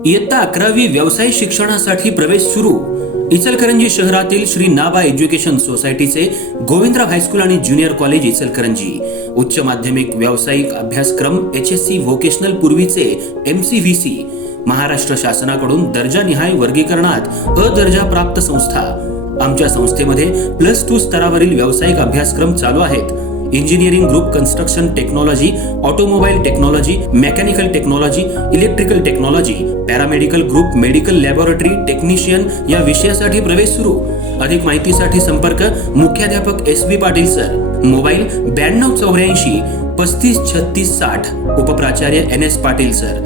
इयत्ता 11वी व्यावसायिक शिक्षणासाठी प्रवेश सुरू। इचलकरंजी शहरातील श्री नाबा एज्युकेशन सोसायटीचे गोविंदराव हायस्कूल आणि ज्युनियर कॉलेज इचलकरंजी उच्च माध्यमिक व्यावसायिक अभ्यासक्रम HSC व्होकेशनल पूर्वीचे MCVC महाराष्ट्र शासनाकडून दर्जानिहाय वर्गीकरणात अ दर्जा प्राप्त संस्था। आमच्या संस्थेमध्ये +2 स्तरावरील व्यावसायिक अभ्यासक्रम चालू आहेत। Engineering group construction technology, automobile technology, mechanical technology, electrical technology, paramedical group, medical laboratory technician या विषयासाठी प्रवेश सुरू। अधिक माहितीसाठी संपर्क मुख्याध्यापक SB Patil sir, mobile 9284 35 36 60, उपप्राचार्य NS Patil sir,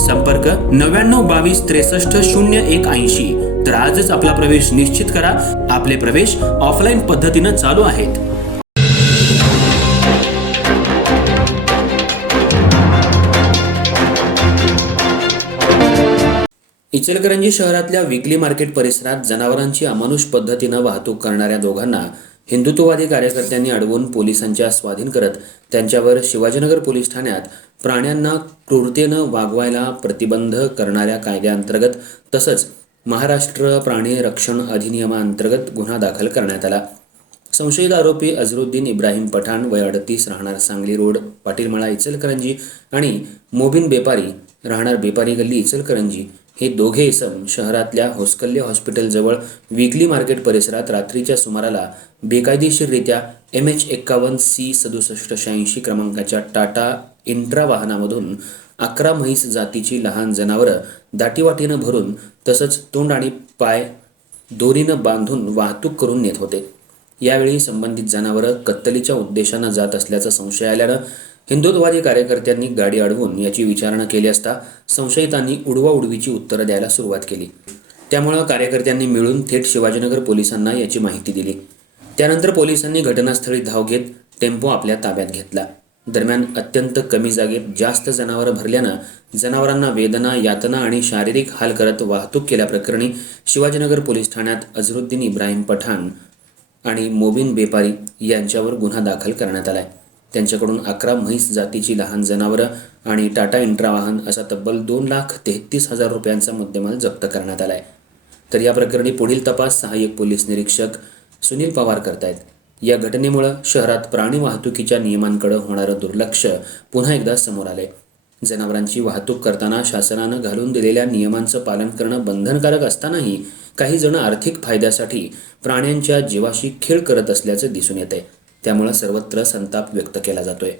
संपर्क 99 22 63 0180। तर आजच आपला प्रवेश निश्चित करा। आपले प्रवेश ऑफलाईन पद्धतीने चालू आहेत। इचलकरंजी शहरातल्या विकली मार्केट परिसरात जनावरांची अमानुष पद्धतीनं वाहतूक करणाऱ्या दोघांना हिंदुत्ववादी कार्यकर्त्यांनी अडवून पोलिसांच्या स्वाधीन करत त्यांच्यावर शिवाजीनगर पोलीस ठाण्यात प्राण्यांना क्रूरतेनं वागवायला प्रतिबंध करणाऱ्या कायद्याअंतर्गत तसंच महाराष्ट्र प्राणी रक्षण अधिनियमाअंतर्गत गुन्हा दाखल करण्यात आला। संशयित आरोपी अझरुद्दीन इब्राहिम पठाण वय 38 राहणार सांगली रोड पाटीलमळा इचलकरंजी आणि मोबिन बेपारी राहणार बेपारी गल्ली इचलकरंजी हे दोघे इसम शहरातल्या होस्कल्ले हॉस्पिटल जवळ विकली मार्केट परिसरात रात्रीच्या सुमाराला बेकायदेशीररित्या MH51C 6786 क्रमांकाच्या टाटा इंट्रा वाहनामधून 11 म्हैस जातीची लहान जनावरं दाटीवाटीनं भरून तसंच तोंड आणि पाय दोरीनं बांधून वाहतूक करून नेत होते। यावेळी संबंधित जनावरं कत्तलीच्या उद्देशानं जात असल्याचा संशय आल्यानं हिंदुत्ववादी कार्यकर्त्यांनी गाडी अडवून याची विचारणा केली असता संशयितांनी उडवाउडवीची उत्तरं द्यायला सुरुवात केली। त्यामुळे कार्यकर्त्यांनी मिळून थेट शिवाजीनगर पोलिसांना याची माहिती दिली। त्यानंतर पोलिसांनी घटनास्थळी धाव घेत टेम्पो आपल्या ताब्यात घेतला। दरम्यान अत्यंत कमी जागेत जास्त जनावरं भरल्यानं जनावरांना वेदना, यातना आणि शारीरिक हाल करत वाहतूक केल्याप्रकरणी शिवाजीनगर पोलीस ठाण्यात अझरुद्दीन इब्राहिम पठाण आणि मोबिन बेपारी यांच्यावर गुन्हा दाखल करण्यात आलाय। त्यांच्याकडून 11 म्हैस जातीची लहान जनावरं आणि टाटा इंट्रा वाहन असा तब्बल 2,33,000 रुपयांचा मुद्देमाल जप्त करण्यात आलाय। तर या प्रकरणी पुढील तपास सहाय्यक पोलीस निरीक्षक सुनील पवार करतायत। या घटनेमुळे शहरात प्राणी वाहतुकीच्या नियमांकडे होणारं दुर्लक्ष पुन्हा एकदा समोर आलंय। जनावरांची वाहतूक करताना शासनानं घालून दिलेल्या नियमांचं पालन करणं बंधनकारक असतानाही काही जण आर्थिक फायद्यासाठी प्राण्यांच्या जीवाशी खेळ करत असल्याचं दिसून येतंय। त्यामुळे सर्वत्र संताप व्यक्त केला जातोय।